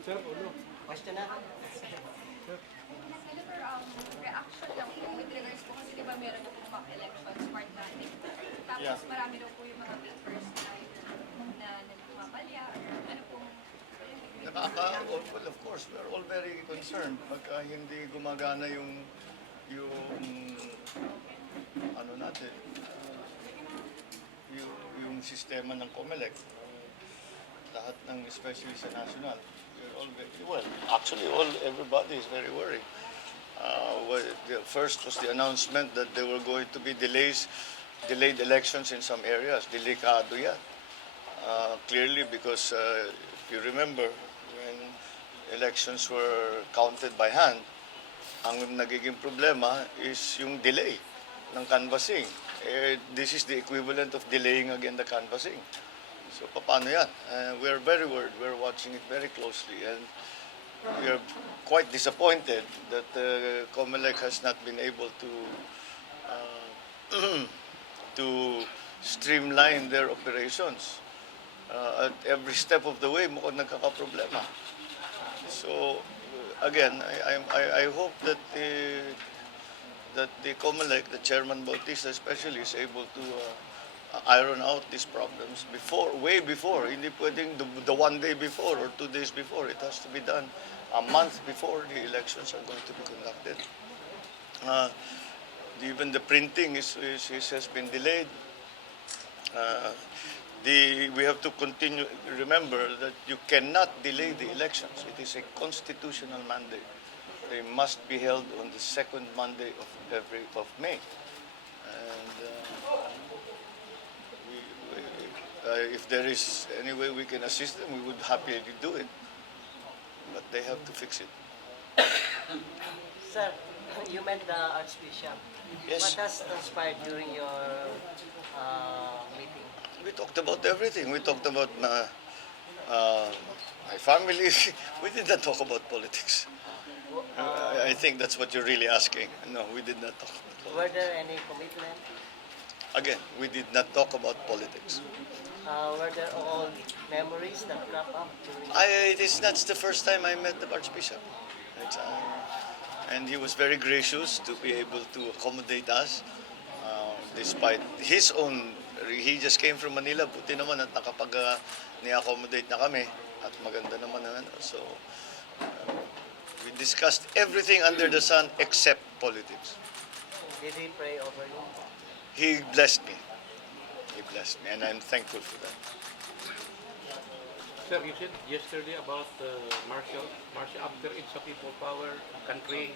Sir, ulo. Question na? Senator, reaction lang po with regards po kasi di ba meron na po mock elections part natin. Tapos Yeah. marami daw po yung mga papers na nagpapalya. Ano pong Well, of course, we're all very concerned pagka hindi gumagana yung ano natin, yung sistema ng COMELEC, lahat ng especially sa national. We're all very, well, actually everybody is very worried. The first was the announcement that there were going to be delayed elections in some areas. Delikado yan. Clearly because if you remember, when elections were counted by hand, ang nagiging problema is yung delay ng canvassing. This is the equivalent of delaying again the canvassing. So paano yan? We're very worried. We're watching it very closely, and we are quite disappointed that COMELEC has not been able to streamline their operations. At every step of the way, mukhang nagkakaproblema. So, again, I hope that the COMELEC, the Chairman Bautista especially, is able to iron out these problems way before. Hindi pwedeng the one day before or 2 days before. It has to be done a month before the elections are going to be conducted. Even the printing has been delayed. We have to continue. Remember that you cannot delay the elections. It is a constitutional mandate. They must be held on the second Monday of May. And if there is any way we can assist them, we would happily do it. But they have to fix it. Sir, you met the Archbishop. Yes. What has transpired during your meeting? We talked about everything. We talked about my family. We did not talk about politics. I think that's what you're really asking. No, we did not talk about Were politics. there any commitment? Again, we did not talk about politics. Were there all memories that crop up during? That's the first time I met the Archbishop. And he was very gracious to be able to accommodate us despite his own. He just came from Manila, buti naman at ni-accommodate na kami at maganda naman ang ano. So, we discussed everything under the sun except politics. Did he pray over you? He blessed me. He blessed me, and I'm thankful for that. Sir, you said yesterday about martial after it's a people power country.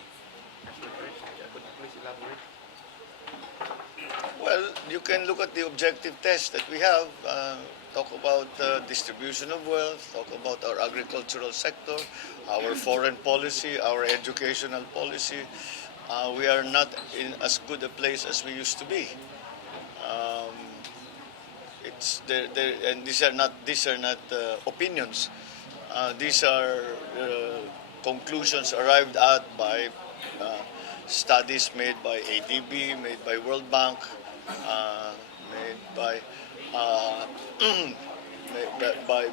Could you please elaborate? Well, you can look at the objective test that we have, talk about distribution of wealth, talk about our agricultural sector, our foreign policy, our educational policy. We are not in as good a place as we used to be. And these are not opinions. These are conclusions arrived at by studies made by ADB, made by World Bank, made by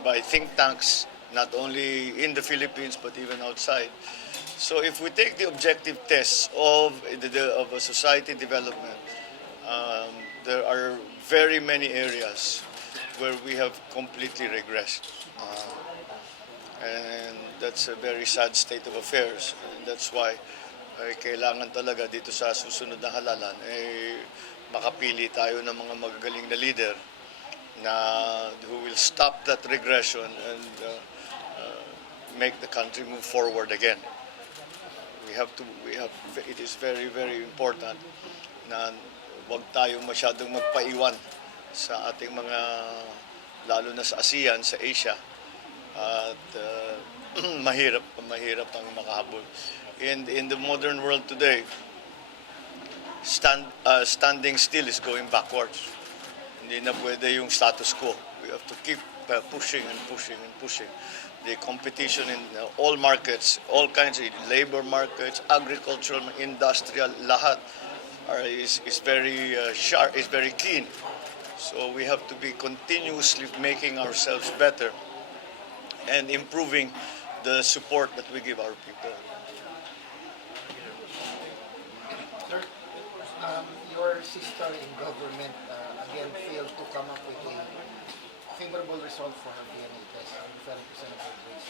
by think tanks, not only in the Philippines but even outside. So if we take the objective tests of a society development, there are very many areas where we have completely regressed. And that's a very sad state of affairs. And that's why kailangan talaga dito sa susunod na halalan makapili tayo ng mga magagaling na leader who will stop that regression and make the country move forward again. It is very, very important na wag tayo masyadong magpaiwan sa ating mga, lalo na sa ASEAN, sa Asia, at mahirap ang makahabol. In the modern world today, standing still is going backwards. Hindi na pwede yung status quo. We have to keep pushing and pushing and pushing. The competition in all markets, all kinds of labor markets, agricultural, industrial, lahat is very sharp, is very keen. So we have to be continuously making ourselves better and improving the support that we give our people. Sir, your sister in government again failed to come up with a favorable result for her DNA test. I'm referring to Senator Grace.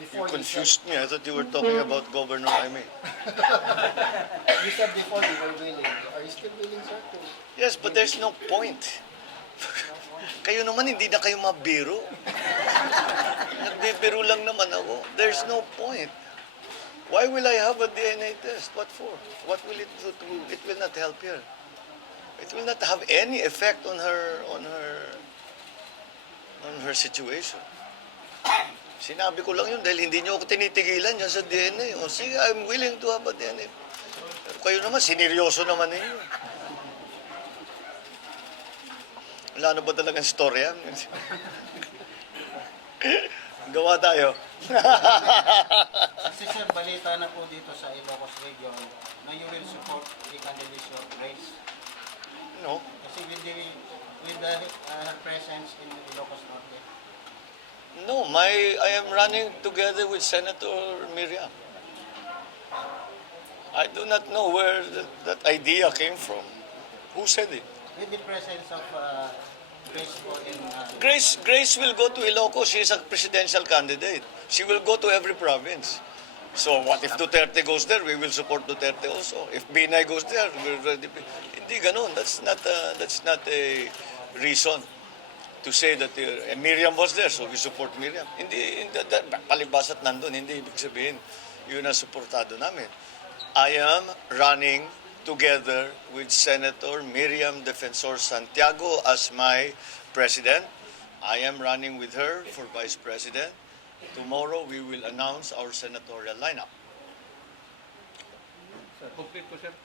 You Before confused me. I thought you were talking about Governor Jaime. You said before you were willing. Are you still willing, sir? To Yes, but there's no point. Kayo naman, hindi na kayo mabiro. Nagbibiro lang naman ako. There's no point. Why will I have a DNA test? What for? What will it do? It will not help her. It will not have any effect on her situation. Sinabi ko lang yun dahil hindi niyo ako tinitigilan dyan sa DNA. O sige, I'm willing to have a DNA. Pero kayo naman, sineryoso naman ninyo. Wala na ba talagang storya? Gawa tayo. Kasi sir, balita na po dito sa Ilocos region na you will support the candidacy of Grace. No. Kasi with the her presence in Ilocos Norte. No, I am running together with Senator Miriam. I do not know where that idea came from. Who said it? With the presence of Grace po in Grace will go to Ilocos. She is a presidential candidate. She will go to every province. So what if Duterte goes there? We will support Duterte also. If Binay goes there, we'll ready. Hindi ganun. That's not a reason to say that Miriam was there, so we support Miriam. Hindi palibasat nandun. Hindi ibig sabihin yun ang suportado namin. I am running together with Senator Miriam Defensor Santiago as my president. I am running with her for vice president. Tomorrow we will announce our senatorial lineup. Complete po, sir.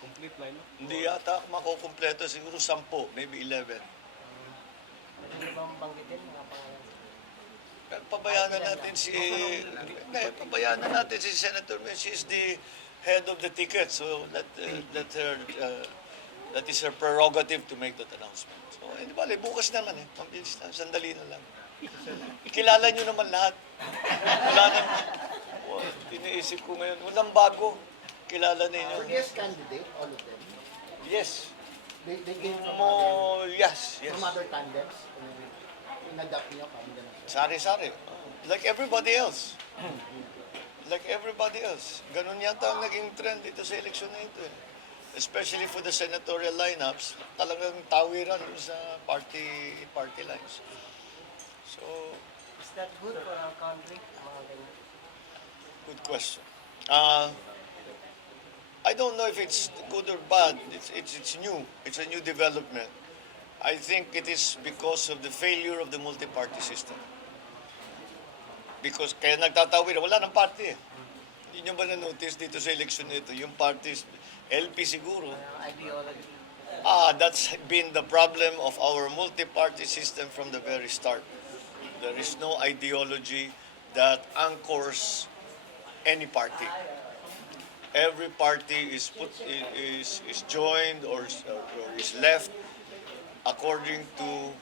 Complete lineup. Hindi yata makukumpleto, siguro 10, maybe 11. Ano bang banggitin mga pangalan? Pabayaan na natin si Senator Miriam. She is the head of the ticket, so that is her prerogative to make that announcement. So, hindi bale, bukas naman mabilis lang, sandali na lang. Kilala nyo naman lahat. Wala nang, iniisip ko ngayon, walang bago. Kilala ninyo. previous candidate, all of them, Yes. they came from Yes. from other tandems. In-adapt niyo kami ganun. Sari-sari. Like everybody else. Like everybody else. Ganun yata ang naging trend dito sa eleksyon na ito. Especially for the senatorial lineups, talagang tawiran sa party lines. So, Is that good for our country? Mga ganyan. good question. I don't know if it's good or bad. It's new. It's a new development. I think it is because of the failure of the multi-party system. Because kaya nagtatawid, wala ng party. Hindi nyo ba na-notice dito sa election nito? Yung parties, LP siguro. Ideology. That's been the problem of our multi-party system from the very start. There is no ideology that anchors any party. Every party is joined or is left according to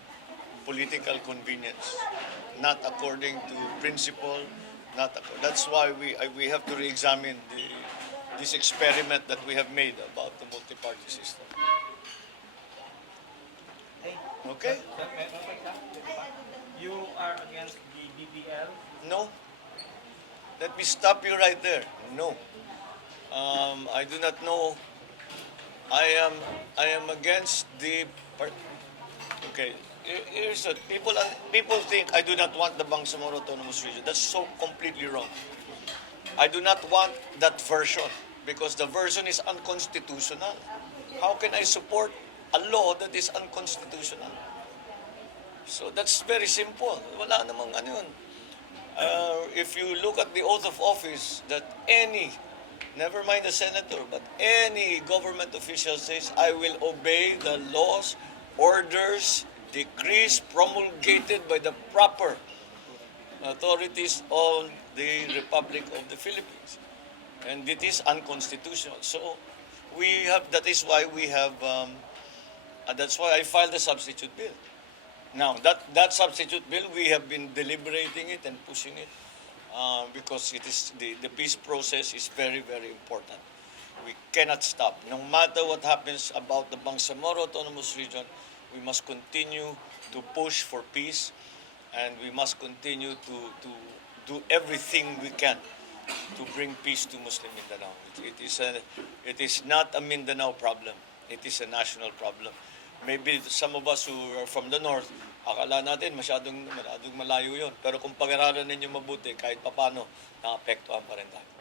political convenience, not according to principle. That's why we have to re-examine this experiment that we have made about the multi-party system. Okay? You are against the BBL? No. Let me stop you right there. No. I do not know. I am against the. Okay. Here's what people think I do not want the Bangsamoro Autonomous Region. That's so completely wrong. I do not want that version because the version is unconstitutional. How can I support a law that is unconstitutional? So that's very simple. Wala namang ano yun. If you look at the oath of office that never mind the senator, but any government official says, I will obey the laws, orders, decrees promulgated by the proper authorities of the Republic of the Philippines. And it is unconstitutional. So that's why I filed a substitute bill. Now, that substitute bill, we have been deliberating it and pushing it because it is the peace process is very, very important. We cannot stop. No matter what happens about the Bangsamoro Autonomous Region, we must continue to push for peace, and we must continue to do everything we can to bring peace to Muslim Mindanao. It is not a Mindanao problem. It is a national problem. Maybe some of us who are from the north, akala natin masyadong malayo yun. Pero kung pag-aralan ninyo mabuti, kahit papano, naapektuhan pa rin tayo.